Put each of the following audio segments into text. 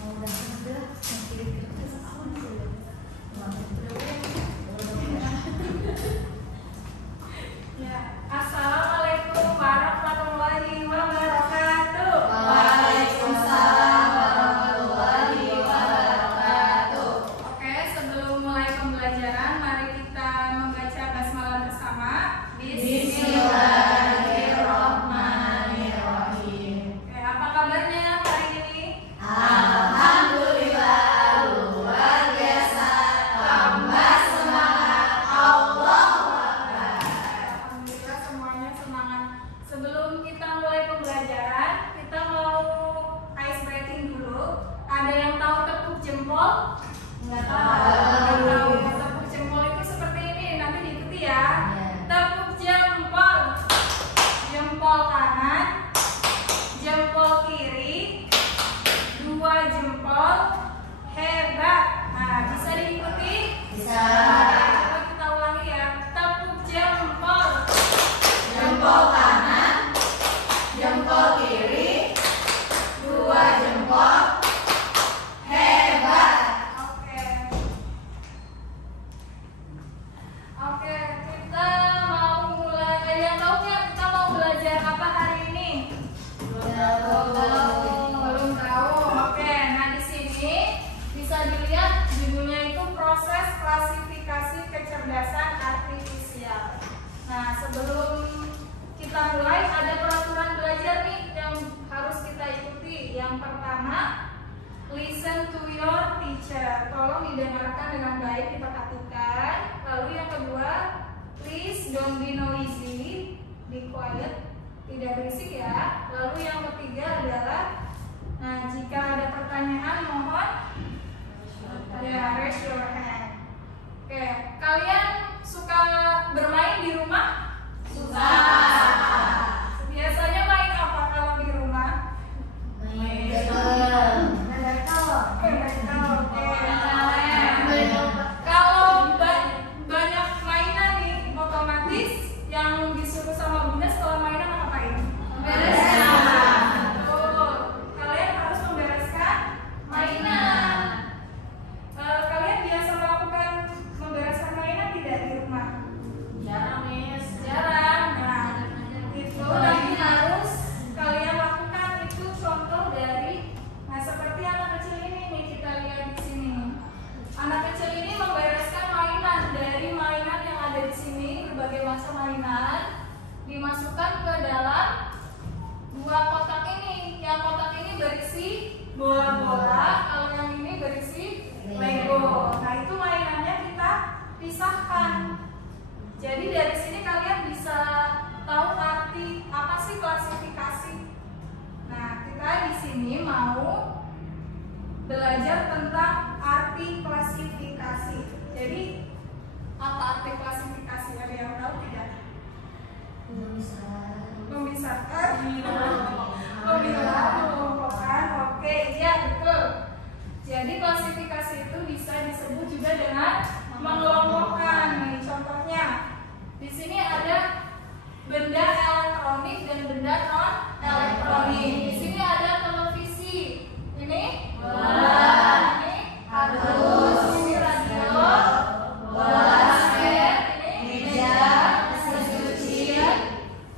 Assalamualaikum warahmatullahi wabarakatuh. Waalaikumsalam warahmatullahi wabarakatuh. Oke, sebelum mulai pembelajaran, mari kita membaca basmalah bersama. Bismillahirrahmanirrahim. Oke, apa kabarnya hari ini? Alhamdulillah, luar biasa. Tambah semangat, Allahu Akbar. Alhamdulillah semuanya semangat. Sebelum kita mulai pembelajaran, kita mau ice breaking dulu. Ada yang tahu tepuk jempol? Nggak tahu. Nggak tahu. Tepuk jempol itu seperti ini. Nanti diikuti ya. Tepuk jempol. Jempol kanan, jempol kiri, dua jempol, hebat. Nah, bisa diikuti? Bisa. Coba kita ulangi ya. Tepuk jempol. Jempol kanan, jempol kiri, dua jempol, hebat. Oke. Oke, kita mau mulai. Yang tahu nggak kita mau belajar apa hari ini? Belum tahu. Oke, nah di sini bisa dilihat judulnya itu proses klasifikasi kecerdasan artifisial. Nah, sebelum kita mulai ada peraturan belajar nih yang harus kita ikuti. Yang pertama, listen to your teacher. Tolong didengarkan dengan baik, diperhatikan. Lalu yang kedua, please don't be noisy, be quiet, tidak berisik ya. Lalu yang ketiga adalah, nah jika ada pertanyaan mohon ya raise your hand. Oke, kalian suka bermain di rumah? Suka. Biasanya main apa kalau di rumah? Main game. Kalau banyak mainan nih, otomatis yang disuruh sama bunda setelah mainan ngapain? Bereskan. Betul. Kalian harus membereskan mainan. Kalian biasa melakukan membereskan mainan tidak di rumah? Jarang, Miss. Jarang. Nah, itu nanti harus kalian lakukan. Itu contoh dari, nah seperti anak kecil ini nih, kita lihat di sini. Anak kecil ini membereskan mainan. Dari mainan yang ada di sini, berbagai macam mainan dimasukkan ke dalam dua kotak ini. Yang kotak ini berisi bola-bola, kalau yang ini berisi Lego. Nah, itu mainannya kita pisahkan. Jadi dari sini kalian bisa tahu arti apa sih klasifikasi. Nah, kita di sini mau belajar tentang arti klasifikasi. Jadi apa arti klasifikasi? Ada yang tahu tidak? Memisahkan, memilah, mengelompokkan. Oke, iya betul. Jadi klasifikasi itu bisa disebut juga dengan mengelompokkan. Nih contohnya, di sini ada benda elektronik dan benda non elektronik. Di sini ada televisi. Ini bola. Ini kardus. Ini radio. Bola basket. Ini meja. Mesin cuci.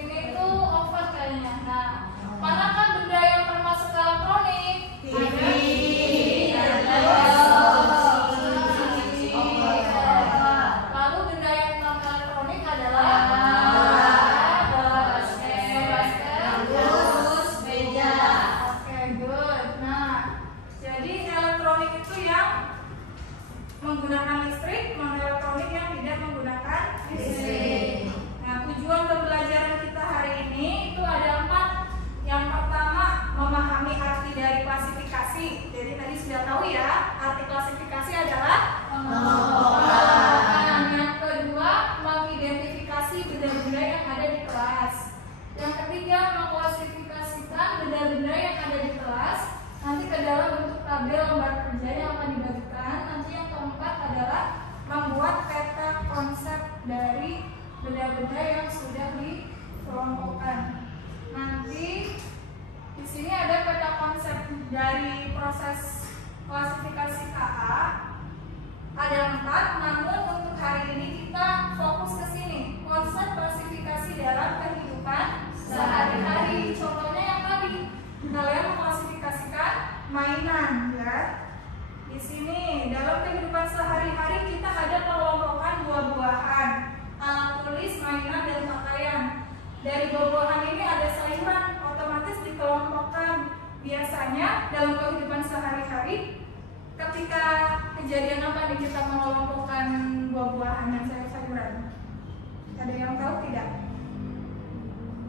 Ini tuh oven kayaknya. Nah, manakah benda yang termasuk elektronik? TV, Lalu benda yang non elektronik adalah bola basket, kardus, meja. Oke, good. Nah, jadi elektronik itu yang menggunakan listrik, non elektronik yang tidak menggunakan listrik. Nah, tujuan pembelajaran kita hari ini itu ada 4. Yang pertama, memahami arti dari klasifikasi. Jadi tadi sudah tahu ya, arti klasifikasi adalah mengelompokkan. Yang kedua, mengidentifikasi benda-benda yang ada di kelas. Yang ketiga, mengklasifikasikan benda-benda yang ada di kelas nanti ke dalam bentuk tabel lembar kerja yang akan dibagikan. Nanti yang keempat adalah membuat peta konsep dari benda-benda yang sudah dikelompokkan. Nanti di sini ada peta konsep dari dari proses klasifikasi KA ada 4, namun untuk hari ini kita fokus ke sini, konsep klasifikasi dalam kehidupan sehari-hari. Contohnya yang tadi, kalian mengklasifikasikan mainan, ya. Di sini dalam kehidupan sehari-hari kita ada pengelompokan buah-buahan, alat tulis, mainan, dan pakaian. Dari buah-buahan ini ada sayuran, otomatis dikelompokkan. Biasanya dalam kehidupan sehari-hari, ketika kejadian apa nih kita mengelompokkan buah-buahan dan sayur-sayuran? Ada yang tahu tidak?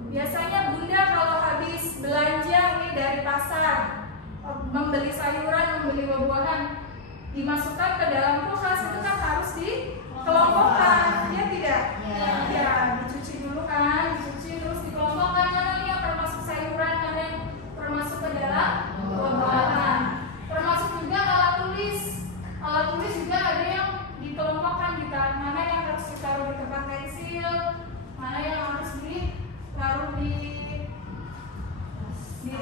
Biasanya Bunda kalau habis belanja nih dari pasar, membeli sayuran, membeli buah-buahan, dimasukkan ke dalam kulkas, itu kan harus dikelompokkan, ya tidak? Ya, dicuci dulu kan, dicuci terus dikelompokkan, mana nih yang termasuk sayuran, mana yang termasuk ke dalam buah-buahan. Termasuk juga alat tulis. Alat tulis juga ada yang dikelompokkan, mana yang harus ditaruh di tempat pensil, mana yang harus ditaruh di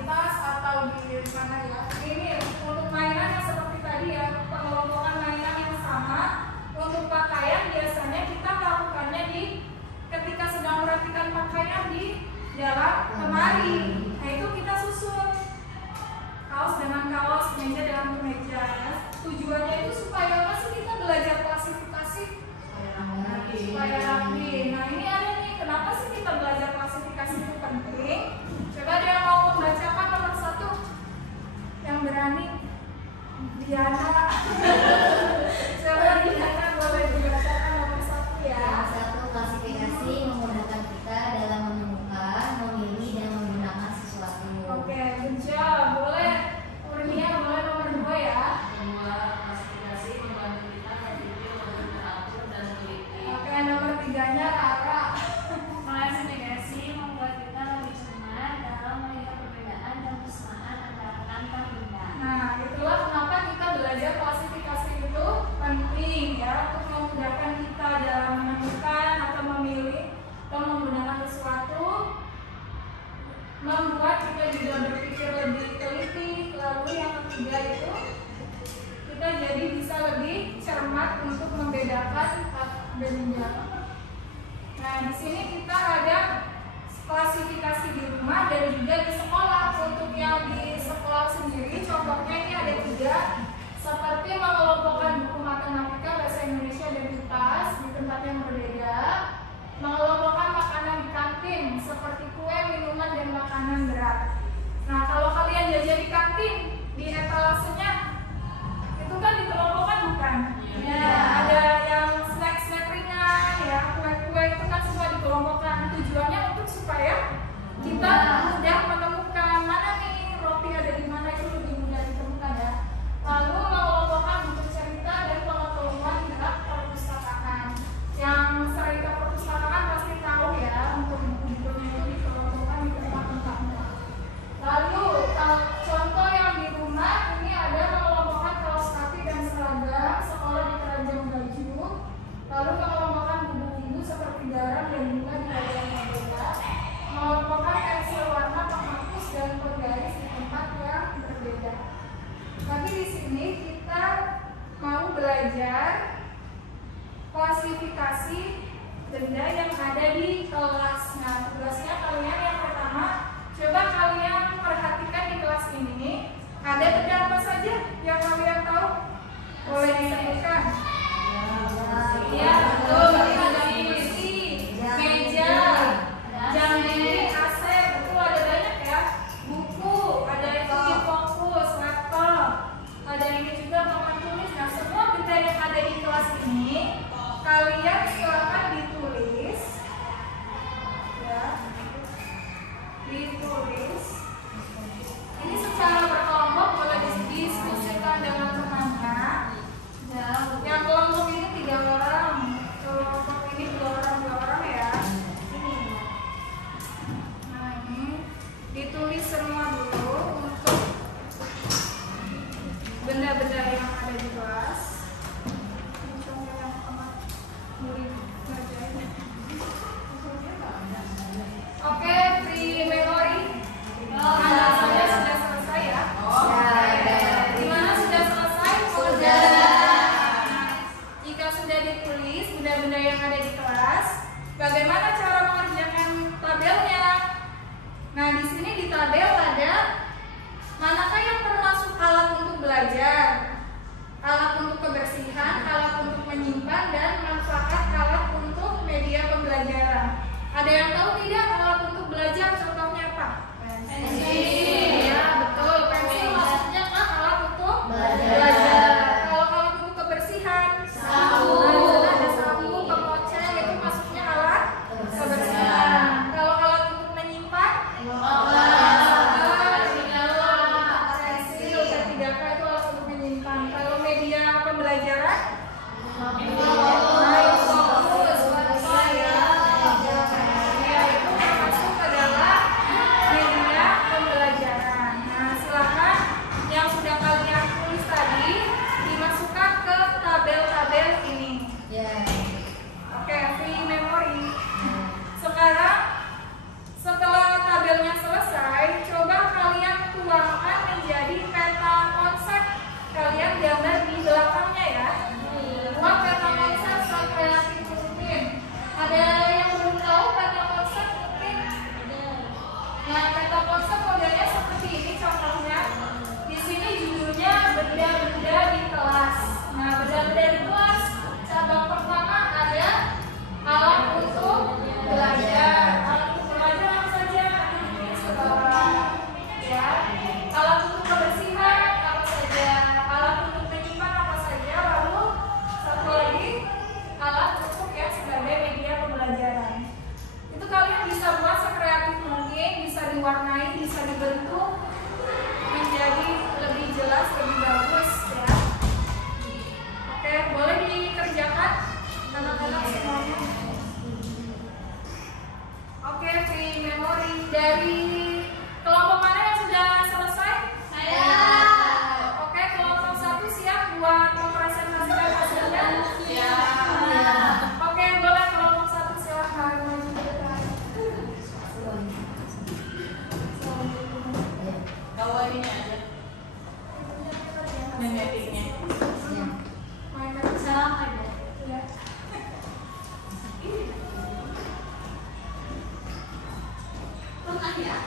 tas atau di mana ya. Ini untuk mainan yang seperti tadi ya, pengelompokan mainan yang sama. Untuk pakaian biasanya kita melakukannya ketika sedang merapikan pakaian di dalam lemari. Nah itu kita susun kaos dengan kaos, kemeja dengan kemeja, ya. Tujuannya itu supaya apa sih kita belajar klasifikasi? Supaya rapi. Nah ini ada nih, kenapa sih kita belajar klasifikasi itu penting? Coba ada yang mau membacakan nomor 1 yang berani? Diana. Coba Diana boleh dibacakan nomor 1 ya. Nomor 1, klasifikasi memudahkan kita dalam menemukan, memilih, dan menggunakan sesuatu. Oke, good job. Boleh Kurnia, boleh nomor 2 ya. Kedua, klasifikasi membantu kita berpikir lebih teratur dan teliti. Oke, nomor 3-nya Rara. Klasifikasi membuat kita lebih cermat dalam melihat perbedaan dan persamaan antara kata benda. Nah, itulah kenapa kita belajar klasifikasi itu penting ya, untuk memudahkan kita dalam menemukan atau memilih atau menggunakan sesuatu, membuat kita juga berpikir lebih teliti. Lalu yang ketiga itu kita jadi bisa lebih cermat untuk membedakan benda. Nah, di sini kita ada klasifikasi di rumah dan juga di sekolah. Untuk yang di sekolah sendiri, contohnya ini ada 3, seperti mengelompokkan buku matematika, bahasa Indonesia, dan IPAS di tempat yang berbeda. Mengelompokkan makanan di kantin, seperti kue, minuman, dan makanan berat. Nah, kalau kalian jajan di kantin, di etalasenya, itu kan dikelompokkan bukan? Ya, ada yang snack-snack ringan, ya, kue-kue itu kan semua dikelompokkan. Tujuannya untuk supaya kita mudah menemukan mana nih roti ada di mana, itu lebih mudah ditemukan ya. Lalu mengelompokkan buku cerita dan pengetahuan di perpustakaan. Yang sering ke perpustakaan pasti tahu ya, untuk buku-bukunya itu dikelompokkan di tempat-tempatnya. Lalu contoh yang di rumah ini ada mengelompokkan kaos kaki dan seragam sekolah di keranjang baju. Lalu mengelompokkan bumbu-bumbu seperti garam dan gula di bagian yang berbeda. Mengelompokkan pensil warna, penghapus, dan penggaris di tempat yang berbeda. Tapi di sini kita mau belajar klasifikasi benda yang ada di kelas. Nah, tugasnya kalian yang pertama, coba kalian perhatikan di kelas ini ada benda apa saja yang kalian tahu? Boleh disebutkan? Ya, betul. Ada kursi, meja, jam dinding, AC, betul, ada banyak ya. Buku, ada itu fokus, laptop, ada ini juga papan tulis. Nah, semua benda yang ada di kelas ini kalian silakan ditulis, ya, ditulis. Ini secara berkelompok, boleh didiskusikan dengan temannya. Yang kelompok ini 3 orang, kelompok ini 2 orang ya. Nah, ini ditulis semua dulu untuk benda-benda yang ada di kelas. Oke, free memory. Anda sudah selesai ya? menyimpan dan manfaat alat untuk media pembelajaran. Ada yang tahu tidak alat untuk belajar contohnya apa? Pensil. Ya, betul. Pensil maksudnya kan alat untuk belajar. Kalau alat untuk kebersihan, sabun. Nah, ada sabun, pengoceh, itu maksudnya alat kebersihan. Kalau alat untuk menyimpan, pensil, P3K itu alat untuk menyimpan. Kalau media pembelajaran, setelah tabelnya selesai, coba kalian tuangkan menjadi peta konsep. Kalian gambar di belakangnya ya. Buat peta konsep sekreatif mungkin. Ada yang belum tahu peta konsep mungkin? Nah, peta konsep modelnya seperti ini contohnya. Di sini judulnya benda-benda di kelas. Nah, benda-benda di kelas cabang pertama ada alat untuk belajar. Alat untuk kebersihan apa saja, alat untuk menyimpan apa saja, lalu satu lagi alat untuk ya sebagai media pembelajaran. Itu kalian bisa buat sekreatif mungkin, bisa diwarnai, bisa dibentuk menjadi lebih jelas, lebih bagus ya. Oke, boleh dikerjakan anak-anak semuanya. Oke, free memory dari kelompok mana yang sudah selesai? Saya. Oke, kelompok 1 siap buat mempresentasikan hasilnya? Siap. Oke, boleh kelompok 1 silakan maju ke depan. Bawa ini aja. Memetiknya. Salam ada. Ya. Tuh, ya.